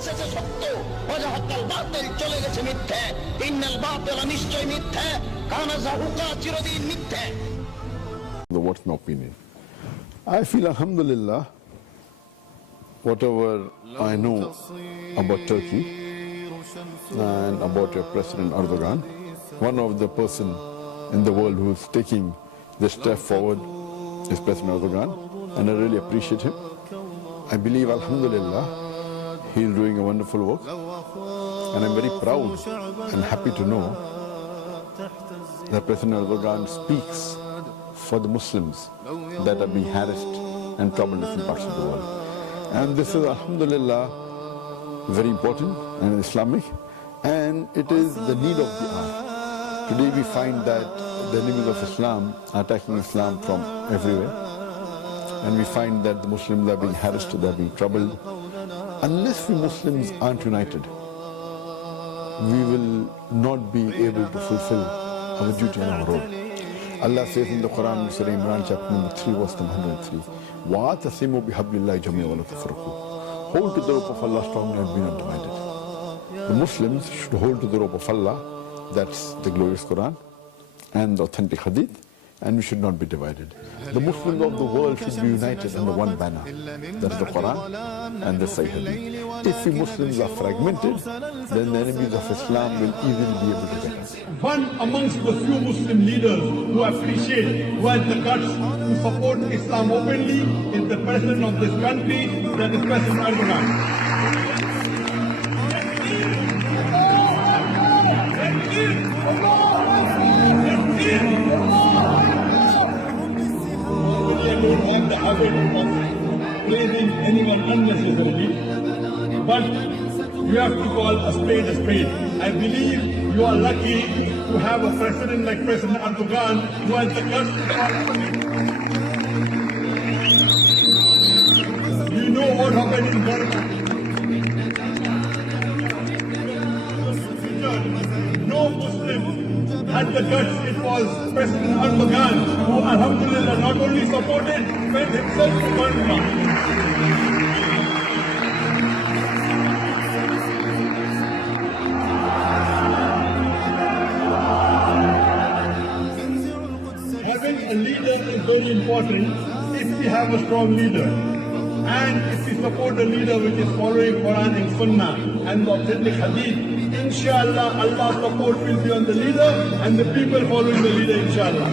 এসেছে সত্য ওয়াজাহাক্কাল বাতিল চলে গেছে মিথ্যে ইন্নাল বাতিল নিশ্চয় মিথ্যে কানা জাহুকা চিরদিন মিথ্যে The what's my opinion? I feel Alhamdulillah, whatever I know about Turkey and about your President Erdogan, one of the person in the world who's taking this step forward is President Erdogan, and I really appreciate him. I believe Alhamdulillah, he's doing a wonderful work, and I'm very proud and happy to know that President Erdogan speaks for the Muslims that are being harassed and troubled in different parts of the world. And this is, alhamdulillah, very important and Islamic, and it is the need of the hour. Today we find that the enemies of Islam are attacking Islam from everywhere, and we find that the Muslims are being harassed, they are being troubled Unless we Muslims aren't united, we will not be able to fulfill our duty and our role. Allah says in the Quran, in Surah Imran, chapter number 3, verse number 103, وَاعْتَصِمُوا بِحَبْلِ اللَّهِ جَمِيعًا وَلَا تَفَرَّقُوا Hold to the rope of Allah strongly and be not divided. The Muslims should hold to the rope of Allah, that's the glorious Quran, and the authentic Hadith, and we should not be divided. The Muslims of the world should be united under one banner, that's the Quran and the Sahih If we Muslims are fragmented, then the enemies of Islam will easily be able to get us. One amongst the few Muslim leaders who appreciate, who has the guts to support Islam openly is the president of this country, that is President Erdogan. Of praising anyone unnecessarily, but you have to call a spade a spade. I believe you are lucky to have a president like President Erdogan who has the guts to You know what happened in Burma. No Muslim had the guts. It was President Erdogan who, Alhamdulillah, not only supported, went himself to Burma. A leader is very important if we have a strong leader. And if we support a leader which is following Quran and Sunnah and the authentic Hadith, inshallah Allah's support will be on the leader and the people following the leader, inshallah.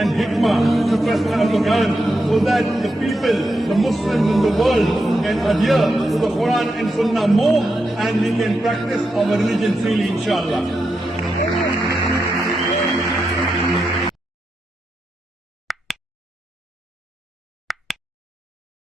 And hikmah to the Quran, so that the people, the Muslims in the world can adhere to the Quran and Sunnah more and we can practice our religion freely, inshallah.